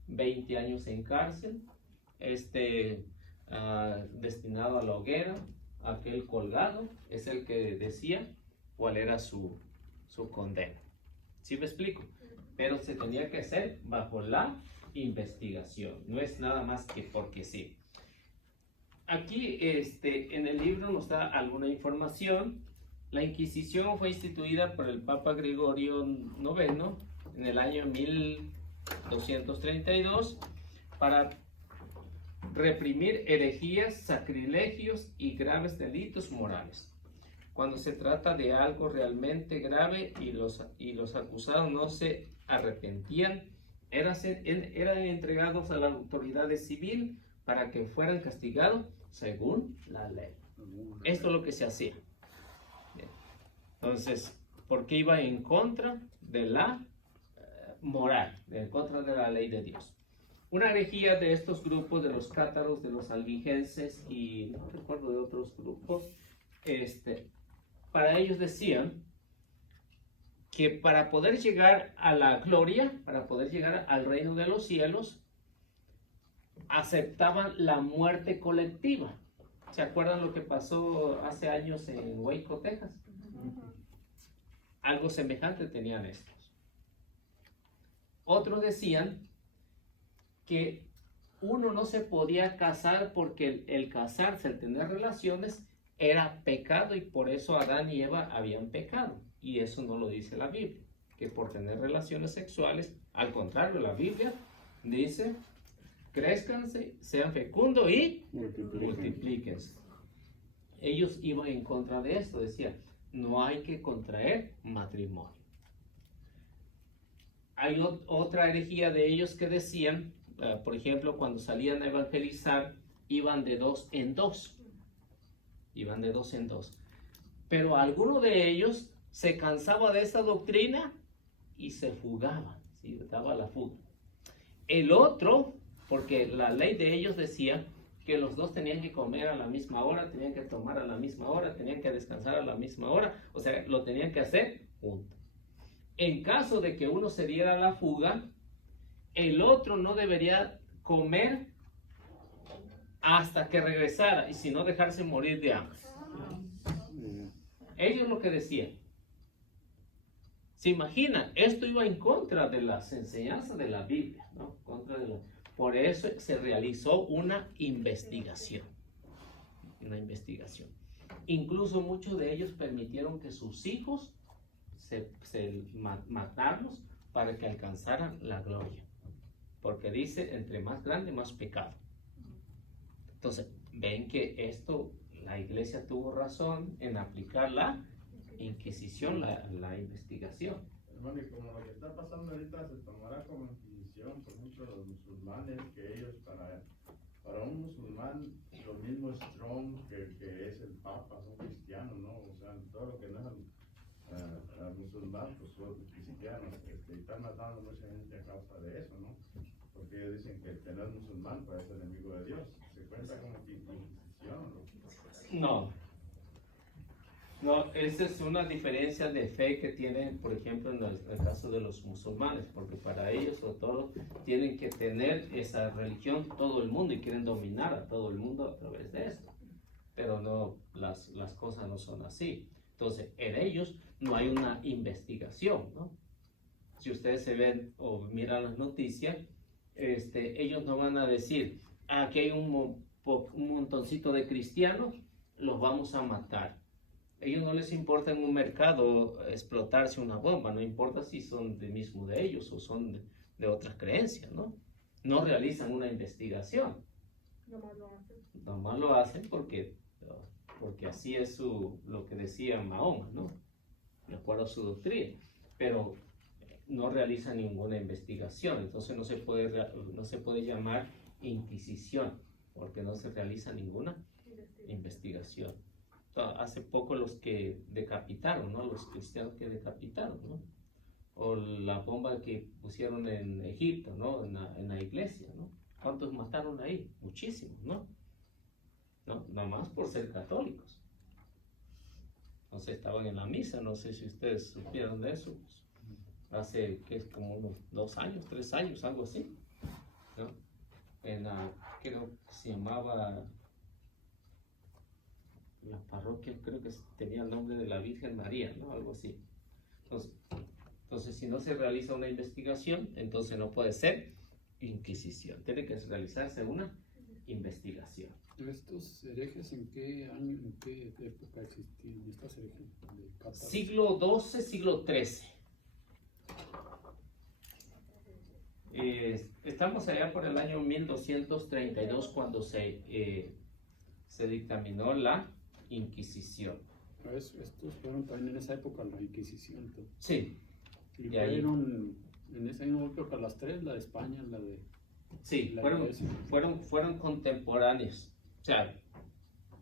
20 años en cárcel, destinado a la hoguera, aquel colgado, es el que decía cuál era su condena. ¿Sí me explico? Pero se tenía que hacer bajo la investigación, no es nada más que porque sí. Aquí en el libro nos da alguna información. La Inquisición fue instituida por el Papa Gregorio IX en el año 1232 para reprimir herejías, sacrilegios y graves delitos morales. cuando se trata de algo realmente grave y los acusados no se arrepentían, eran entregados a las autoridades civiles para que fueran castigados según la ley. Esto es lo que se hacía. Bien. Entonces, porque iba en contra de la moral, en contra de la ley de Dios. Una herejía de estos grupos, de los cátaros, de los albigenses y no recuerdo de otros grupos, para ellos decían que para poder llegar a la gloria, para poder llegar al reino de los cielos, aceptaban la muerte colectiva. ¿Se acuerdan lo que pasó hace años en Waco, Texas? Algo semejante tenían estos. Otros decían que uno no se podía casar porque el casarse, el tener relaciones, era pecado y por eso Adán y Eva habían pecado. Y eso no lo dice la Biblia, que por tener relaciones sexuales, al contrario, la Biblia dice, crezcanse, sean fecundos y multiplíquense. Ellos iban en contra de esto, decían, no hay que contraer matrimonio. Hay otra herejía de ellos que decían, por ejemplo, cuando salían a evangelizar, iban de 2 en 2. Iban de 2 en 2. Pero alguno de ellos se cansaba de esa doctrina y se fugaban, ¿sí? Daba la fuga. El otro, porque la ley de ellos decía que los dos tenían que comer a la misma hora, tenían que tomar a la misma hora, tenían que descansar a la misma hora, o sea, lo tenían que hacer juntos. En caso de que uno se diera la fuga, el otro no debería comer hasta que regresara, y si no dejarse morir de hambre. Ellos lo que decían. ¿Se imaginan? Esto iba en contra de las enseñanzas de la Biblia, ¿no? Por eso se realizó una investigación. Una investigación. Incluso muchos de ellos permitieron que sus hijos matarlos para que alcanzaran la gloria. Porque dice, entre más grande, más pecado. Entonces, ven que esto, la iglesia tuvo razón en aplicar la Inquisición, la investigación. Hermano, y como lo que está pasando ahorita se tomará como Inquisición, por ejemplo, los musulmanes, que ellos para un musulmán, lo mismo strong que es el Papa, son cristianos, ¿no? O sea, todo lo que no es musulmán, pues son cristianos, y están matando mucha gente a causa de eso, ¿no? Porque ellos dicen que el que no es musulmán puede ser enemigo de Dios. ¿Se cuenta como Inquisición? No, esa es una diferencia de fe que tienen, por ejemplo, en el caso de los musulmanes, porque para ellos, sobre todo, tienen que tener esa religión todo el mundo y quieren dominar a todo el mundo a través de esto. Pero no, las cosas no son así. Entonces, en ellos no hay una investigación, ¿no? Si ustedes se ven o miran las noticias, ellos no van a decir, aquí hay un montoncito de cristianos, los vamos a matar. Ellos no les importa en un mercado explotarse una bomba, no importa si son mismo de ellos o son de otras creencias, ¿no? No realizan una investigación. Nomás lo hacen porque así es lo que decía Mahoma, ¿no? De acuerdo a su doctrina. Pero no realizan ninguna investigación, entonces no se puede llamar Inquisición, porque no se realiza ninguna investigación. Hace poco los que decapitaron, ¿no? Los cristianos que decapitaron, ¿no? O la bomba que pusieron en Egipto, ¿no? En la iglesia, ¿no? ¿Cuántos mataron ahí? Muchísimos, ¿no? Nada más por ser católicos. Entonces estaban en la misa, no sé si ustedes supieron de eso, pues, hace que es como unos 2 años, 3 años, algo así, ¿no? Creo que se llamaba la parroquia, creo que tenía el nombre de la Virgen María, ¿no? Algo así. Entonces, si no se realiza una investigación, entonces no puede ser Inquisición. Tiene que realizarse una investigación. ¿Estos herejes en qué año, en qué época existían estas herejes? Siglo XII, siglo XIII. Estamos allá por el año 1232 cuando se dictaminó la Inquisición. Estos fueron también en esa época la Inquisición. Entonces. Sí, Y de ahí. fueron en esa misma época las tres, la de España, la de... Sí, La fueron, iglesia. fueron contemporáneas. O sea,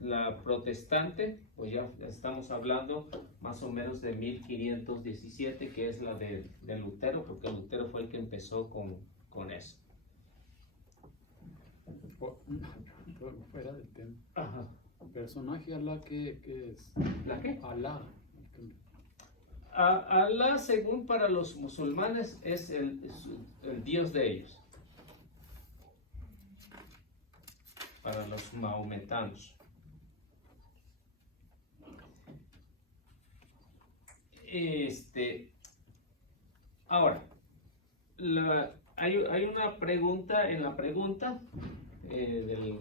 la protestante, pues ya estamos hablando más o menos de 1517, que es la de Lutero, porque Lutero fue el que empezó con eso. Fuera del tema. Ajá. Personaje Alá, ¿qué es? ¿La qué? Alá. Alá, según para los musulmanes, es el Dios de ellos. Para los mahometanos. Ahora, hay una pregunta en la pregunta, de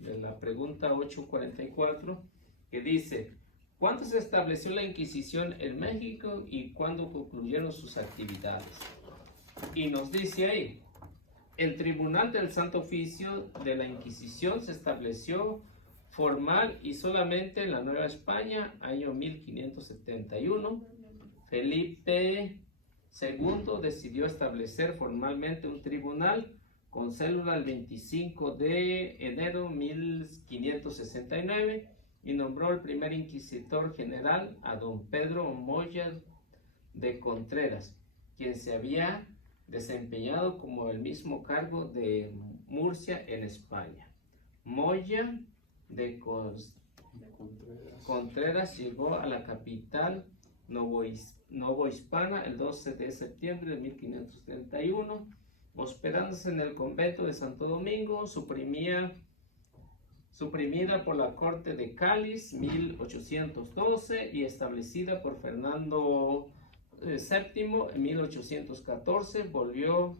la pregunta 844, que dice: ¿cuándo se estableció la Inquisición en México y cuándo concluyeron sus actividades? Y nos dice ahí: el Tribunal del Santo Oficio de la Inquisición se estableció formal y solamente en la Nueva España, año 1571. Felipe II decidió establecer formalmente un tribunal con célula el 25 de enero de 1569 y nombró el primer inquisidor general a don Pedro Moya de Contreras, quien se había desempeñado como el mismo cargo de Murcia en España. Moya de Contreras llegó a la capital novohispana el 12 de septiembre de 1531, hospedándose en el convento de Santo Domingo, suprimida por la corte de Cáliz 1812 y establecida por Fernando VII en 1814. Volvió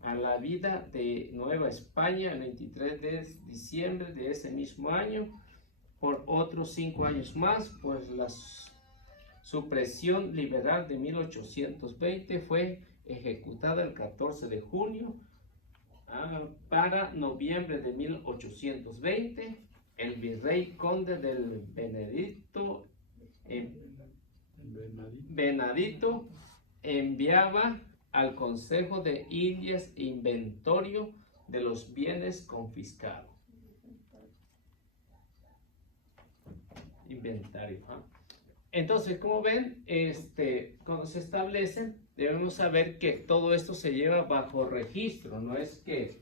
a la vida de Nueva España el 23 de diciembre de ese mismo año por otros 5 años más, pues la supresión liberal de 1820 fue ejecutada el 14 de junio. Para noviembre de 1820, el virrey conde del Benedito enviaba al Consejo de Indias inventario de los bienes confiscados. Inventario. Entonces, como ven, cuando se establecen, debemos saber que todo esto se lleva bajo registro, no es que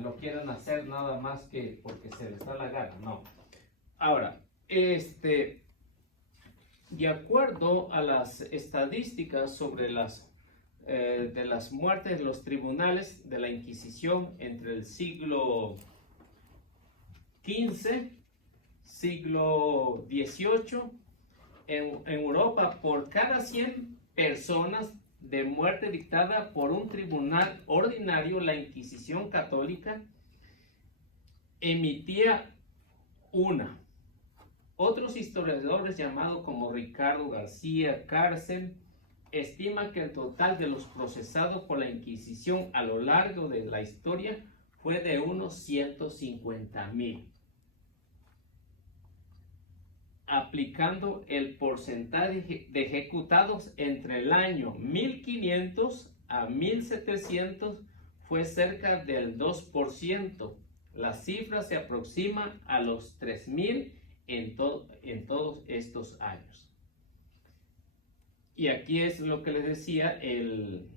lo quieran hacer nada más que porque se les da la gana, no. Ahora, de acuerdo a las estadísticas sobre de las muertes de los tribunales de la Inquisición entre el siglo XV, siglo XVIII, en Europa, por cada 100 personas de muerte dictada por un tribunal ordinario, la Inquisición católica emitía una. Otros historiadores, llamados como Ricardo García Cárcel, estiman que el total de los procesados por la Inquisición a lo largo de la historia fue de unos 150,000. Aplicando el porcentaje de ejecutados entre el año 1500 a 1700 fue cerca del 2%. La cifra se aproxima a los 3,000 en todos estos años. Y aquí es lo que les decía el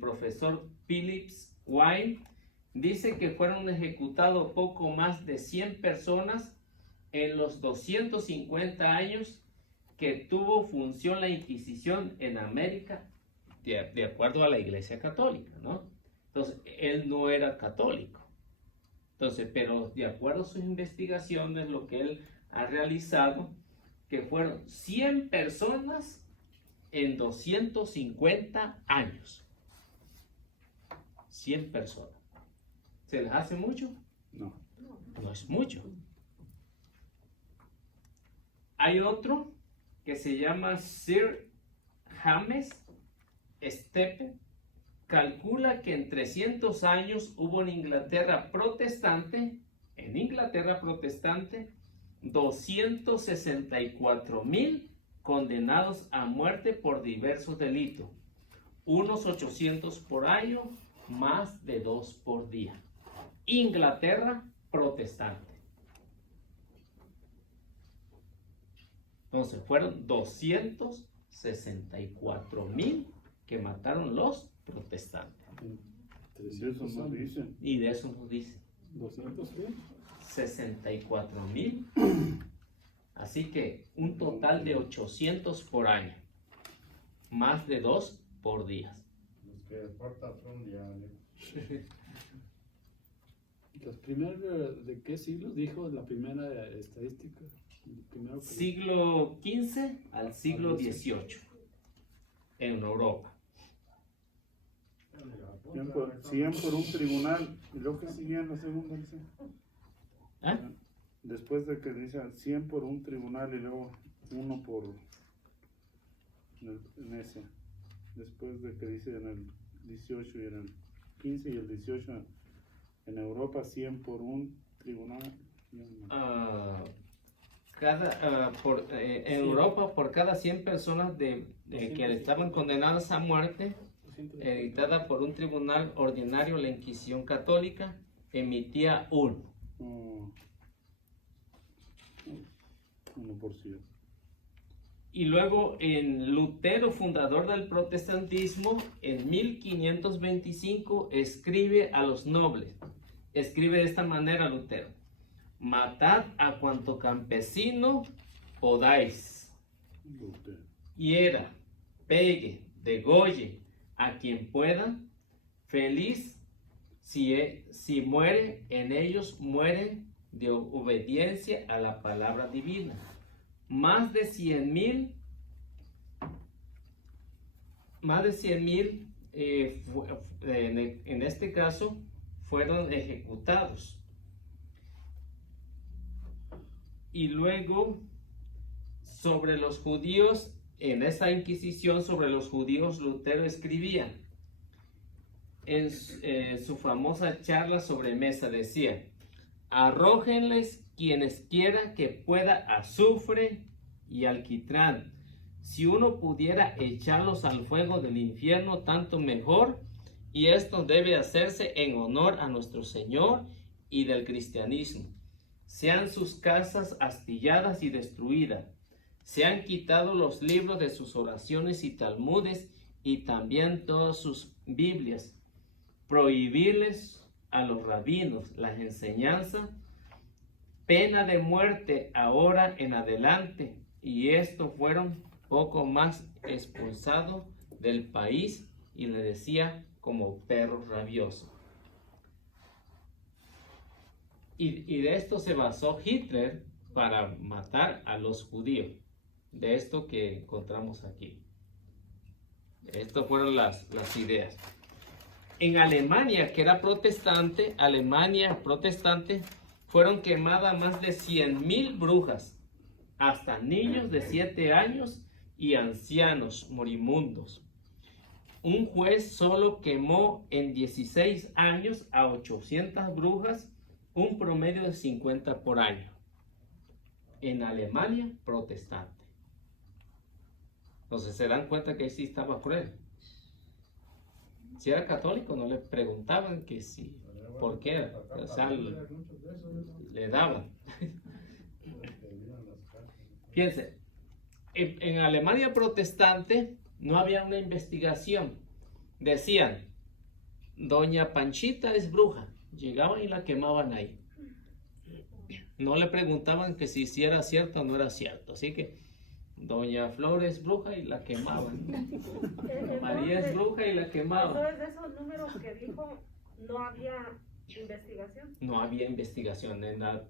profesor Phillips White. Dice que fueron ejecutados poco más de 100 personas en los 250 años que tuvo función la Inquisición en América, de acuerdo a la Iglesia Católica, ¿no? Entonces, él no era católico. Entonces, pero de acuerdo a sus investigaciones, lo que él ha realizado, que fueron 100 personas en 250 años. 100 personas. ¿Se les hace mucho? No. No es mucho. Hay otro que se llama Sir James Steppe. Calcula que en 300 años hubo en Inglaterra protestante 264,000 condenados a muerte por diversos delitos, unos 800 por año, más de 2 por día. Inglaterra, protestante. Entonces fueron 264,000 que mataron los protestantes. De eso no dice. Y de eso nos dice 200, ¿qué? 64,000. Así que un total de 800 por año, más de 2 por día. Los que deportan son diablos. ¿Los primeros de qué siglos dijo la primera estadística? Primero que- Siglo XV al siglo XVIII en Europa. 100 por un tribunal. ¿Y luego que sigue en la segunda? Dice? ¿Ah? Después de que dice 100 por un tribunal y luego 1 por en ese. Después de que dice en el 18 y en el 15 y el 18 en Europa 100 por un tribunal. En Europa, por cada 100 personas que estaban condenadas a muerte, editada por un tribunal ordinario, la Inquisición Católica emitía uno. 1%. Y luego en Lutero, fundador del protestantismo, en 1525 escribe a los nobles. Escribe de esta manera Lutero: matad a cuanto campesino podáis, hiera, pegue, degolle a quien pueda, feliz si muere en ellos, muere de obediencia a la palabra divina. Más de 100,000 en este caso fueron ejecutados. Y luego sobre los judíos, en esa Inquisición sobre los judíos, Lutero escribía en su famosa charla sobre mesa, decía: arrójenles quienes quiera que pueda azufre y alquitrán. Si uno pudiera echarlos al fuego del infierno, tanto mejor, y esto debe hacerse en honor a nuestro Señor y del cristianismo. Sean sus casas astilladas y destruidas, se han quitado los libros de sus oraciones y talmudes y también todas sus Biblias. Prohibirles a los rabinos las enseñanzas, pena de muerte ahora en adelante, y estos fueron poco más expulsados del país, y le decía como perros rabiosos. Y de esto se basó Hitler para matar a los judíos, de esto que encontramos aquí. Estas fueron las ideas. En Alemania, que era protestante, fueron quemadas más de 100,000 brujas, hasta niños de 7 años y ancianos moribundos. Un juez solo quemó en 16 años a 800 brujas, un promedio de 50 por año. En Alemania, protestante. Entonces se dan cuenta que ahí sí estaba cruel. Si era católico, no le preguntaban que sí, por qué, o sea, le daban. Fíjense, en Alemania protestante no había una investigación. Decían, doña Panchita es bruja. Llegaban y la quemaban ahí. No le preguntaban que si era cierto o no era cierto. Así que doña Flor es bruja y la quemaban. María es bruja y la quemaban. Entonces, de esos números que dijo, no había investigación. No había investigación. En el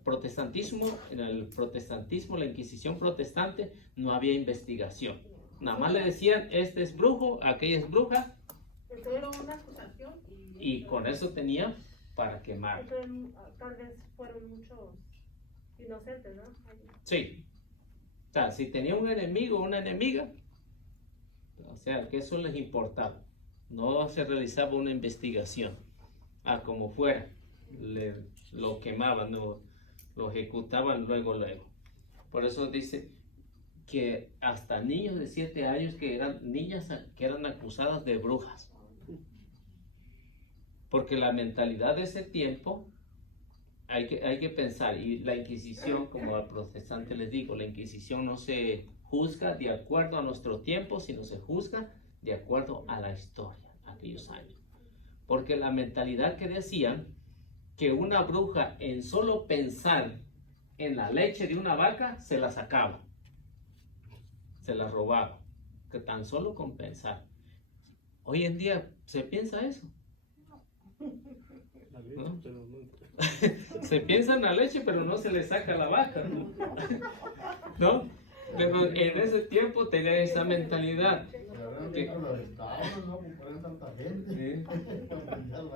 protestantismo, la Inquisición protestante, no había investigación. Nada más le decían, este es brujo, aquella es bruja. Entonces era una acusación. Y con eso tenía para quemar. Entonces, tal vez fueron muchos inocentes, ¿no? Sí. O sea, si tenía un enemigo o una enemiga, o sea, que eso les importaba. No se realizaba una investigación. Como fuera, lo quemaban, lo ejecutaban luego. Por eso dice que hasta niños de 7 años que eran niñas que eran acusadas de brujas. Porque la mentalidad de ese tiempo hay que pensar, y la Inquisición, como al protestante les digo, la Inquisición no se juzga de acuerdo a nuestro tiempo, sino se juzga de acuerdo a la historia, aquellos años. Porque la mentalidad que decían que una bruja en solo pensar en la leche de una vaca se la sacaba, se la robaba, que tan solo con pensar. Hoy en día se piensa eso. La leche, ¿No? pero no. Se piensa en la leche, pero no se le saca la vaca, ¿no? ¿No? Pero en ese tiempo tenía esa mentalidad.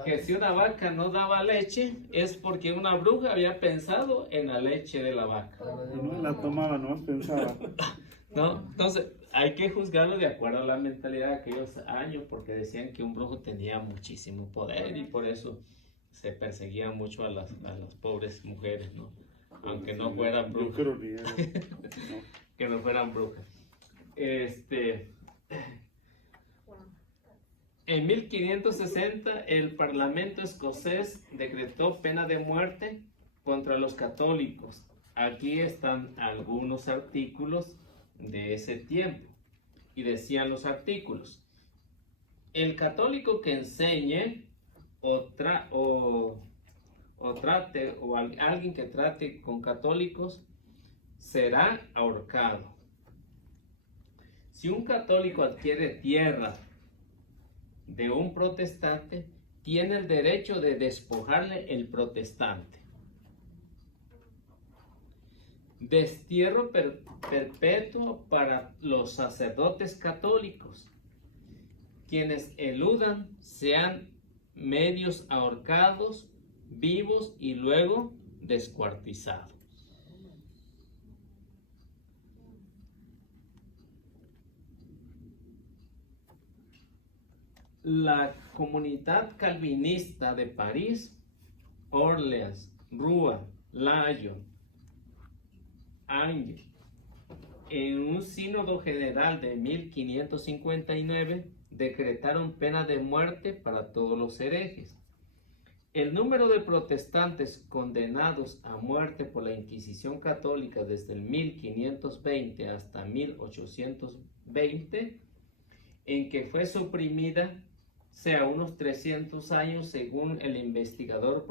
Que si una vaca no daba leche es porque una bruja había pensado en la leche de la vaca. No la tomaba, no pensaba. ¿No? Entonces hay que juzgarlo de acuerdo a la mentalidad de aquellos años, porque decían que un brujo tenía muchísimo poder y por eso se perseguía mucho a las pobres mujeres, ¿no? Aunque no fueran brujas. Yo creo que era. Que no fueran brujas. En 1560 el Parlamento escocés decretó pena de muerte contra los católicos. Aquí están algunos artículos de ese tiempo. Y decían los artículos: el católico que enseñe alguien que trate con católicos será ahorcado. Si un católico adquiere tierra de un protestante, tiene el derecho de despojarle el protestante. Destierro perpetuo para los sacerdotes católicos. Quienes eludan sean medios ahorcados, vivos y luego descuartizados. La comunidad calvinista de París, Orleans, Rouen, Lyon, Angers, en un sínodo general de 1559, decretaron pena de muerte para todos los herejes. El número de protestantes condenados a muerte por la Inquisición católica desde el 1520 hasta 1820, en que fue suprimida, sea unos 300 años según el investigador